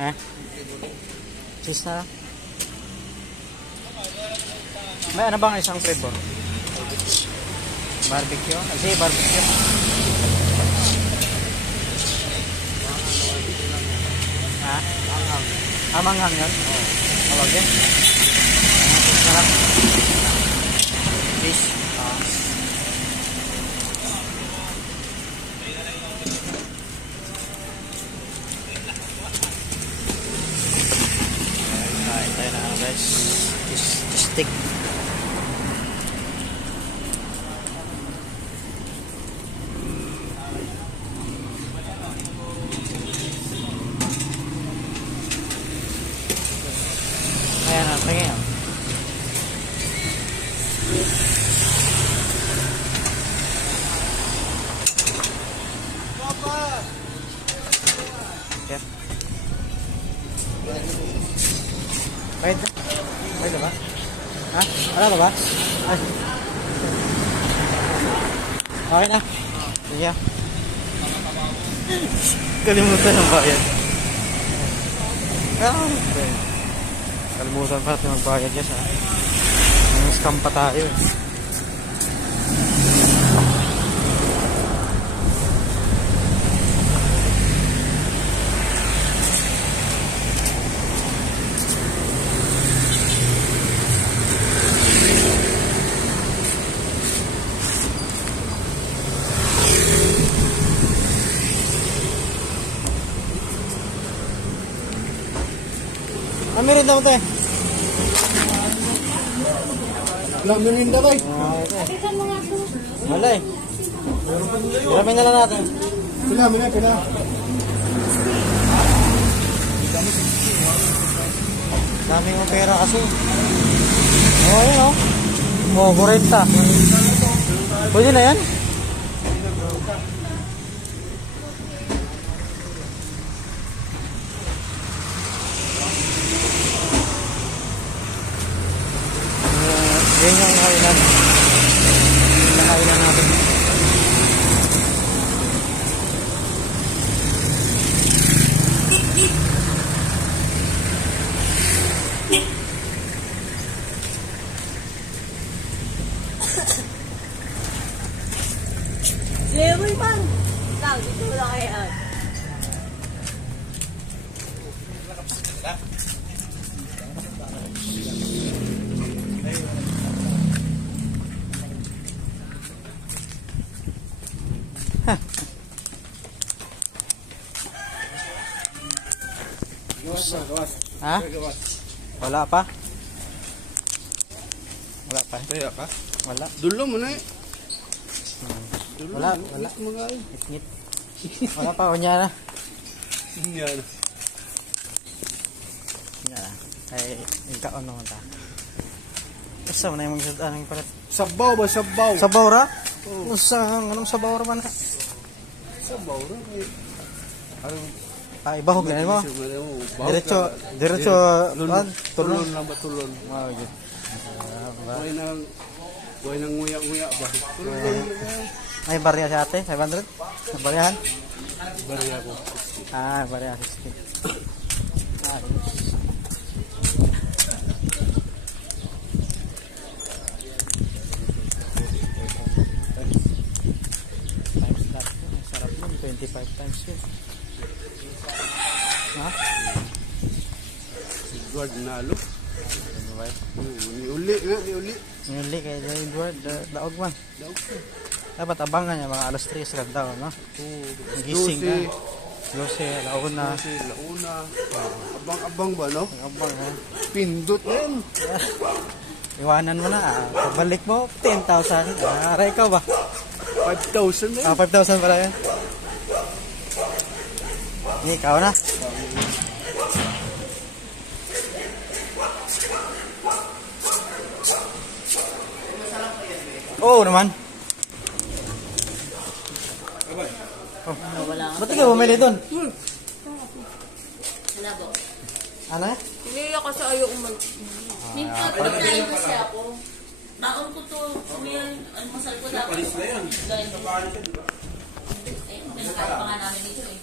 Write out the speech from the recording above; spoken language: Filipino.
Eh? Cheese na lang. May ano bang isang flavor? Barbecue? Sige, barbecue. Ha? Manghang. Ah, manghang yun? Oo. Tawag yun? Cheese na lang. Cheese. Tayo na guys. Stick. Ayan na, tingin. Okay. Wait. Wait ba? Ha? Wala ba? Ay. Okay na. Sige. Kalimutan ang bayad. Kalimutan pa natin magbayad guys ha. Ang scam pa tayo. Merinda ko tayo. Wala merinda ba? Wala eh. Hiramin na lang natin. Pila. Daming mo pera kasi. Oo yan o. Oo, 40. Pwede na yan? Yan yung kailan. Nakailan natin. Leroy bang? Ikaw, dito wala kaya. Ha? Wala pa? Wala pa? Kaya ka? Wala. Dulo mo na eh. Wala. Ngit. Wala pa, kunya na. Yan. Yan. Ay, ikaon naman ta. Asa mo na yung magsadaan ng palat? Sabaw ba? Sabaw? Sabaw ra? Anong sabaw ra man? Sabaw ra? Ay, bahog na mo. Diretso, tulon lang ba tulon? Good. Buhay nang nguya-nguya ba? Tulon. May barya si ate, 500? Baryahan? Barya ko. Ah, barya 60. Times that. Sarap nun, 25 times yun. Ha? Si Edward nalo. Niuli nga, niuli. Niuli kay Edward, daog man. Daog ko. Dapat abangan niya, mga alas 3 sa daw, no? Gising ka. 12, launa. Abang-abang ba, no? Abang, ha? Pindot yan. Iwanan mo na, pagbalik mo, 10,000. Aray ikaw ba? 5,000 na. 5,000 pala yan. Ikaw na. Oo naman. Oh. Ba't ka bumili doon? Halabo. Ano? Hindi ako sa ayaw umag. Minta, pinagkain kasi ako. Baon ko to, almusal ko dapat. Palis na yan. Ayun, pinagkain pa nga namin dito eh.